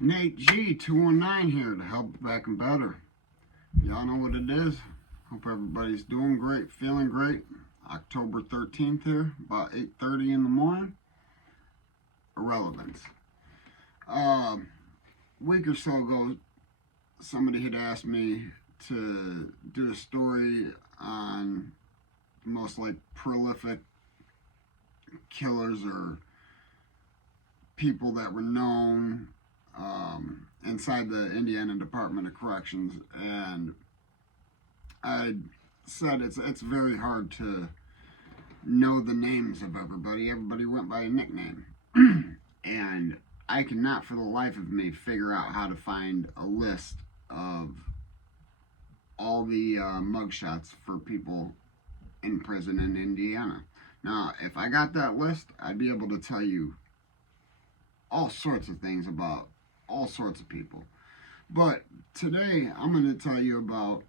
Nate G 219 here to help back and better. Y'all know what it is. Hope everybody's doing great, feeling great. October 13th here, about 8:30 in the morning. Irrelevance. Week or so ago, somebody had asked me to do a story on the most prolific killers or people that were known inside the Indiana Department of Corrections, and I said it's very hard to know the names of everybody. Everybody went by a nickname, and I cannot for the life of me figure out how to find a list of all the mugshots for people in prison in Indiana. Now, if I got that list, I'd be able to tell you all sorts of things about all sorts of people. But today, I'm going to tell you about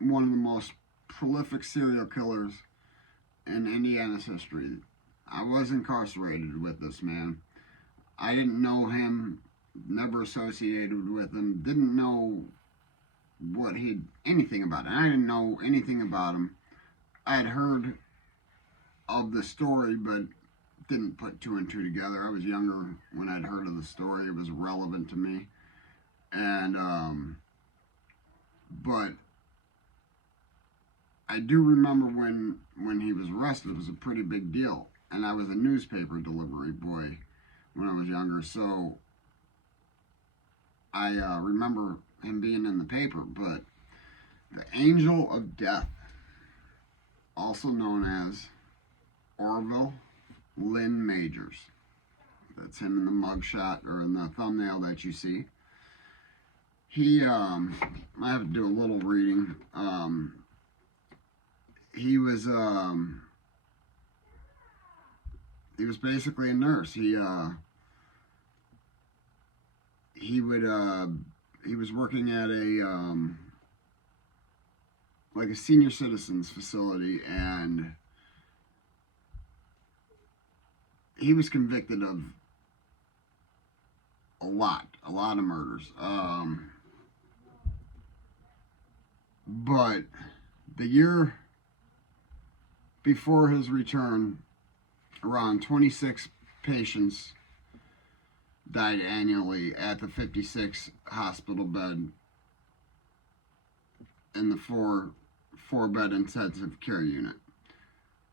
one of the most prolific serial killers in Indiana's history. I was incarcerated with this man. I didn't know him, never associated with him, didn't know anything about it. I didn't know anything about him. I had heard of the story, but didn't put two and two together. I was younger when I'd heard of the story. It was relevant to me. And, but I do remember when he was arrested, it was a pretty big deal. And I was a newspaper delivery boy when I was younger, so I remember him being in the paper. But the Angel of Death, also known as Orville Lynn Majors. That's him in the mugshot or in the thumbnail that you see. He, I have to do a little reading. He was basically a nurse. He was working at a senior citizens facility, and he was convicted of a lot of murders. But the year before his return, around 26 patients died annually at the 56 hospital bed in the four-bed intensive care unit.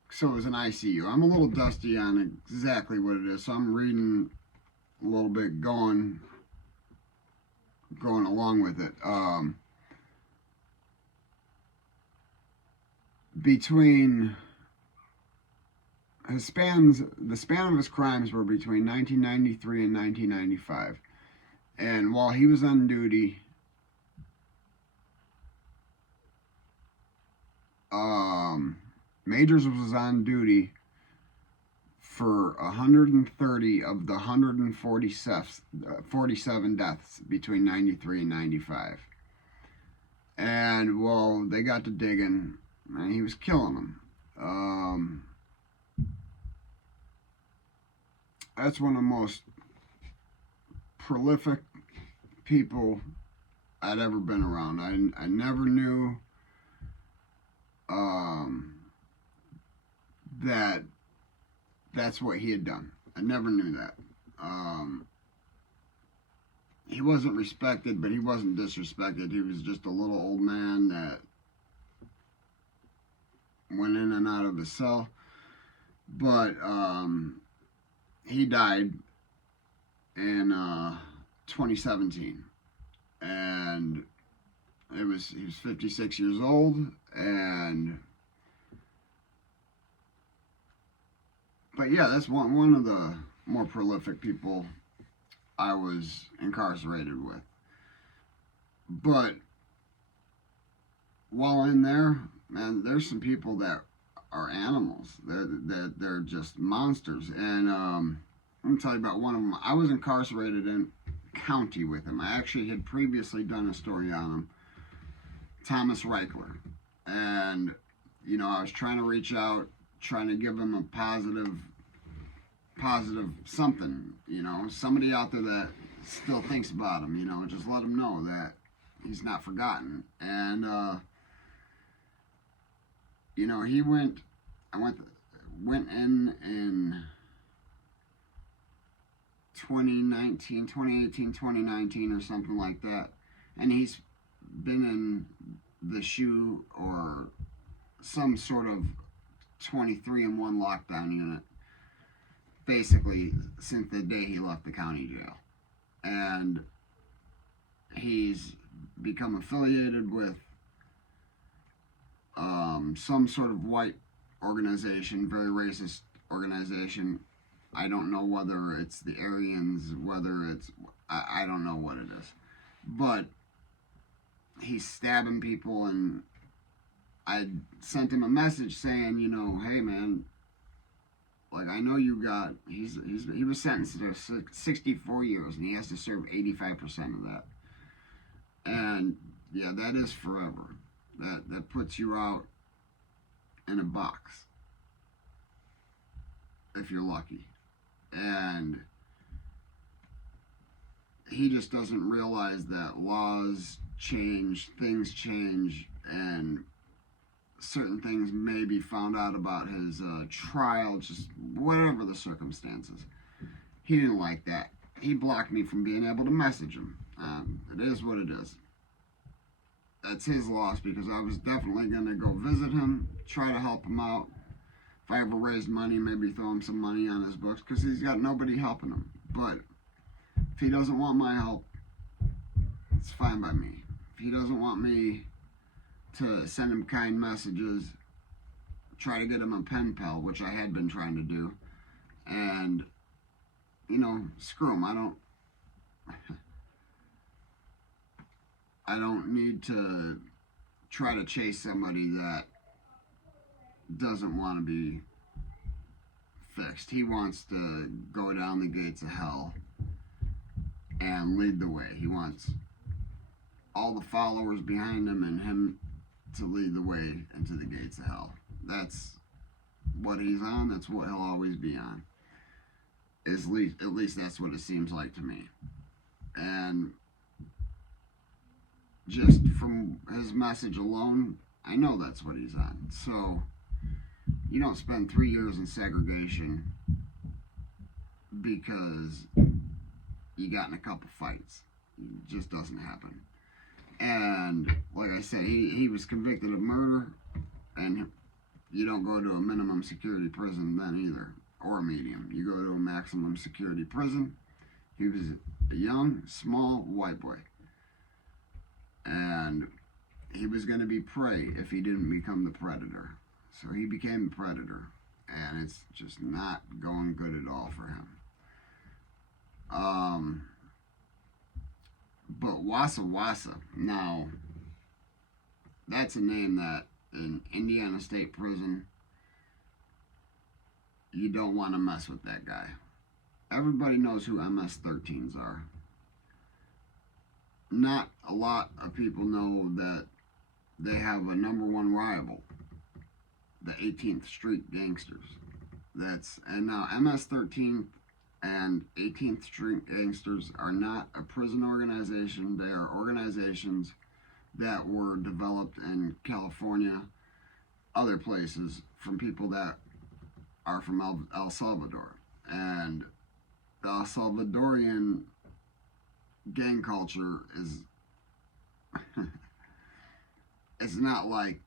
So it was an ICU. I'm a little dusty on exactly what it is, so I'm reading a little bit, going along with it. Between the span of his crimes were between 1993 and 1995. And while he was on duty, Majors was on duty for 130 of the 147 deaths between 93 and 95. And, well, they got to digging, and he was killing them. That's one of the most prolific people I'd ever been around. I never knew that's what he had done. I never knew that. He wasn't respected, but he wasn't disrespected. He was just a little old man that went in and out of his cell. But he died in 2017, and he was 56 years old, but yeah, that's one of the more prolific people I was incarcerated with. But while in there, man, there's some people that are animals. They're just monsters. And I'm gonna tell you about one of them. I was incarcerated in county with him. I actually had previously done a story on him, Thomas Reichler. And I was trying to reach out, trying to give him a positive positive something, you know, somebody out there that still thinks about him, you know, just let him know that he's not forgotten. And, you know, I went in 2018, 2019 or something like that. And he's been in the SHU or some sort of 23-in-1 lockdown unit basically since the day he left the county jail. And he's become affiliated with some sort of white organization, very racist organization. I don't know whether it's the Aryans, whether it's, I don't know what it is. But he's stabbing people, and I sent him a message saying, you know, hey man, like I know you got, he was sentenced to 64 years and he has to serve 85% of that. And yeah, that is forever. That puts you out in a box if you're lucky. And he just doesn't realize that laws change, things change, and certain things may be found out about his trial, just whatever the circumstances. He didn't like that. He blocked me from being able to message him. It is what it is. That's his loss, because I was definitely going to go visit him, try to help him out. If I ever raised money, maybe throw him some money on his books, because he's got nobody helping him. But if he doesn't want my help, it's fine by me. If he doesn't want me to send him kind messages, try to get him a pen pal, which I had been trying to do, and, you know, screw him. I don't need to try to chase somebody that doesn't want to be fixed. He wants to go down the gates of hell and lead the way. He wants all the followers behind him and him to lead the way into the gates of hell. That's what he's on. That's what he'll always be on. At least that's what it seems like to me. And just from his message alone, I know that's what he's on. So you don't spend 3 years in segregation because you got in a couple fights. It just doesn't happen. And like I said, he was convicted of murder, and you don't go to a minimum security prison then either, or a medium. You go to a maximum security prison. He was a young, small white boy, and he was going to be prey if he didn't become the predator. So he became the predator, and it's just not going good at all for him. But Wassa Wassa, now, that's a name that in Indiana State Prison, you don't want to mess with that guy. Everybody knows who MS-13s are. Not a lot of people know that they have a #1 rival, the 18th Street Gangsters. And now MS-13 and 18th Street Gangsters are not a prison organization. They are organizations that were developed in California, other places, from people that are from El Salvador. And the El Salvadorian gang culture is it's not like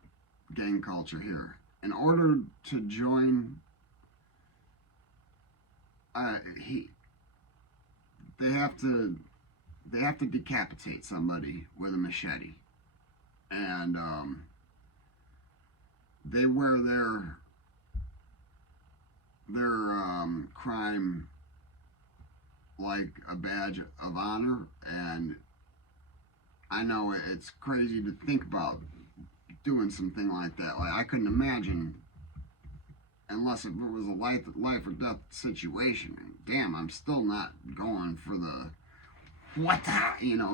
gang culture here. In order to join, they have to decapitate somebody with a machete, and they wear their crime like a badge of honor. And I know it's crazy to think about doing something like that. Like, I couldn't imagine, unless it was a life or death situation. And damn, I'm still not going for the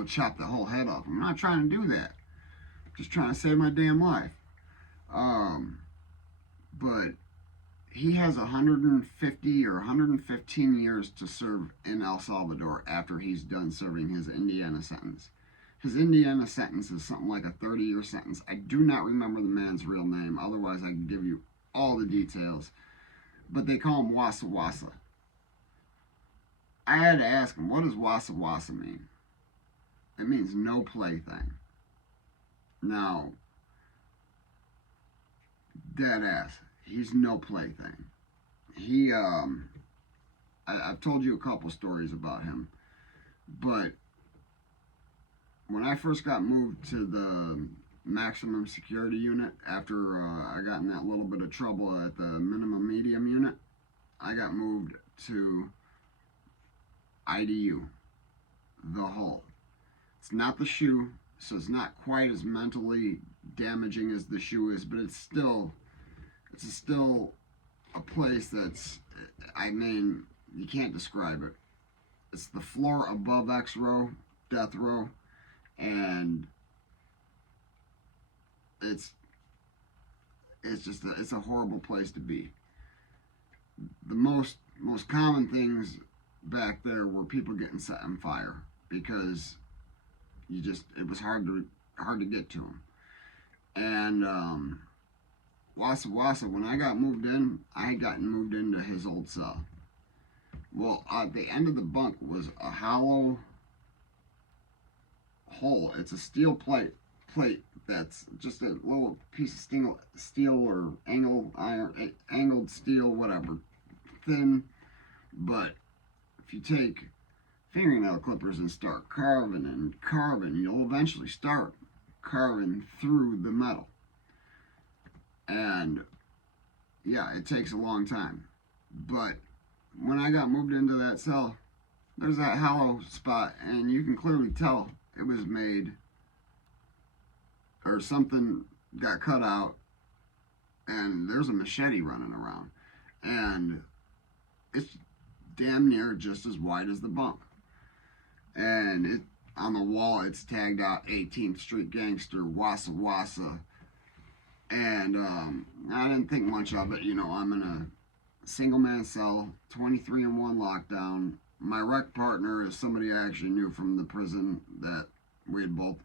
chop the whole head off. I'm not trying to do that. I'm just trying to save my damn life. But he has 150 or 115 years to serve in El Salvador after he's done serving his Indiana sentence. His Indiana sentence is something like a 30-year sentence. I do not remember the man's real name, otherwise I can give you all the details. But they call him Wassa Wassa. I had to ask him, what does Wassa Wassa mean? It means no plaything. Now, dead ass, he's no plaything. I've told you a couple stories about him, but when I first got moved to the maximum security unit after I got in that little bit of trouble at the minimum medium unit, I got moved to IDU, the Hull. It's not the shoe, so it's not quite as mentally damaging as the shoe is, but it's still a place that's, I mean, you can't describe it. It's the floor above X row, death row, and it's a horrible place to be. The most common things back there were people getting set on fire because it was hard to get to them. And Wassa Wassa, when I got moved in, I had gotten moved into his old cell. Well, at the end of the bunk was a hollow hole. It's a steel plate that's just a little piece of steel or angled steel, whatever, thin. But if you take fingernail clippers and start carving, you'll eventually start carving through the metal. And yeah, it takes a long time. But when I got moved into that cell, there's that hollow spot, and you can clearly tell it was made, or something got cut out, and there's a machete running around. And it's damn near just as wide as the bunk. And on the wall, it's tagged out 18th Street Gangster, Wassa Wassa. And I didn't think much of it. I'm in a single-man cell, 23-in-1 lockdown. My rec partner is somebody I actually knew from the prison that we had both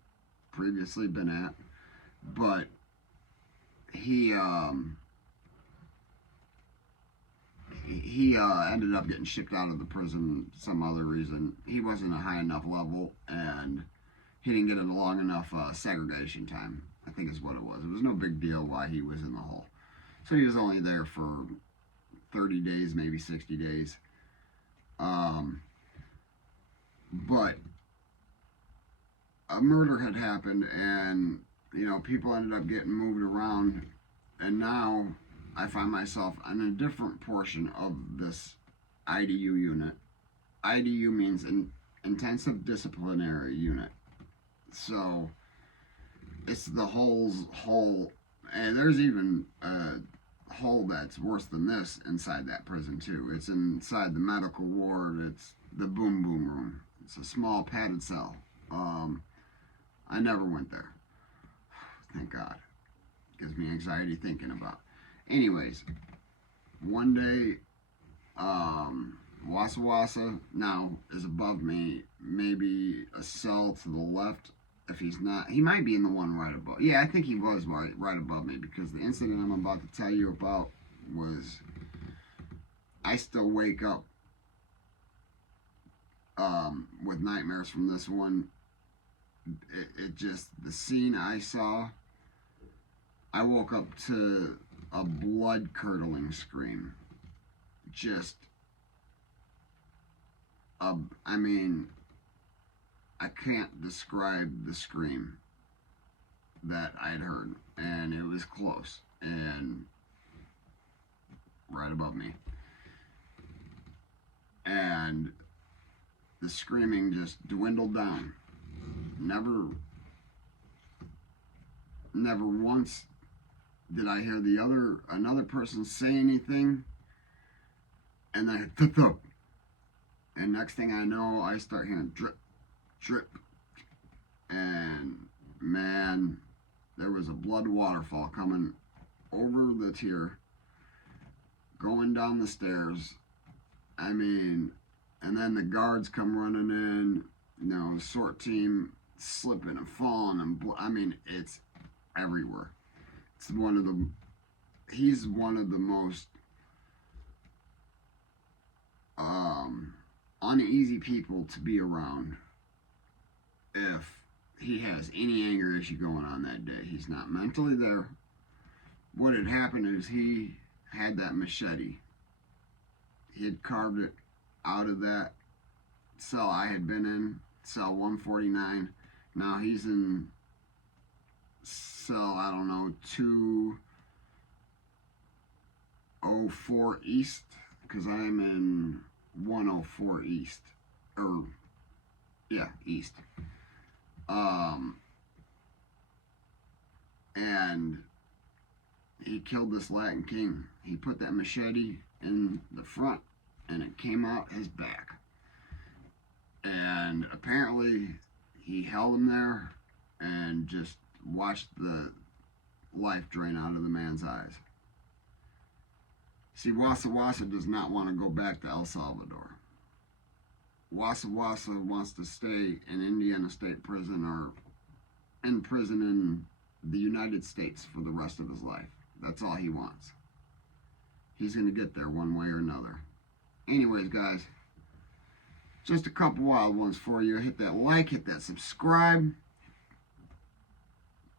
previously been at. But he ended up getting shipped out of the prison some other reason. He wasn't a high enough level, and he didn't get a long enough segregation time, I think is what it was. It was no big deal why he was in the hole. So he was only there for 30 days, maybe 60 days. But a murder had happened, and people ended up getting moved around, and now I find myself in a different portion of this IDU unit. IDU means intensive disciplinary unit. So it's the whole, and there's even a hole that's worse than this inside that prison too. It's inside the medical ward. It's the boom boom room. It's a small padded cell. I never went there. Thank God. Gives me anxiety thinking about. Anyways, one day, Wassa Wassa now is above me, maybe a cell to the left. If he's not, he might be in the one right above. Yeah, I think he was right above me, because the incident I'm about to tell you about was, I still wake up with nightmares from this one. It just, the scene I saw, I woke up to a blood-curdling scream. Just, I mean, I can't describe the scream that I'd heard, and it was close, and right above me. And the screaming just dwindled down. Never once did I hear another person say anything, and then thump. And next thing I know, I start hearing drip, drip, and man, there was a blood waterfall coming over the tier, going down the stairs. I mean, and then the guards come running in, the SWAT team slipping and falling, and I mean, it's everywhere. He's one of the most uneasy people to be around if he has any anger issue going on that day. He's not mentally there. What had happened is he had that machete. He had carved it out of that cell I had been in, cell 149. Now he's in cell, I don't know, 204 East, because I'm in 104 East. East. And he killed this Latin king. He put that machete in the front, and it came out his back. And apparently he held him there and just watched the life drain out of the man's eyes. See, Wassa Wassa does not want to go back to El Salvador. Wassa Wassa wants to stay in Indiana State Prison or in prison in the United States for the rest of his life. That's all he wants. He's going to get there one way or another. Anyways, guys, just a couple wild ones for you. Hit that like, hit that subscribe.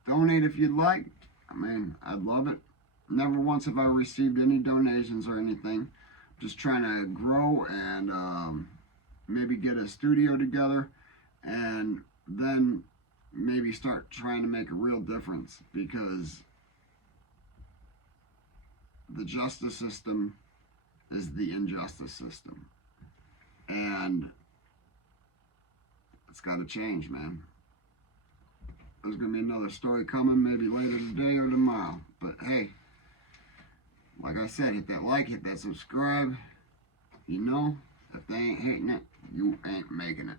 Donate if you'd like. I mean, I'd love it. Never once have I received any donations or anything. Just trying to grow and maybe get a studio together, and then maybe start trying to make a real difference, because the justice system is the injustice system, and it's got to change, man. There's going to be another story coming maybe later today or tomorrow, but hey, like I said, hit that like, hit that subscribe. If they ain't hating it, you ain't making it.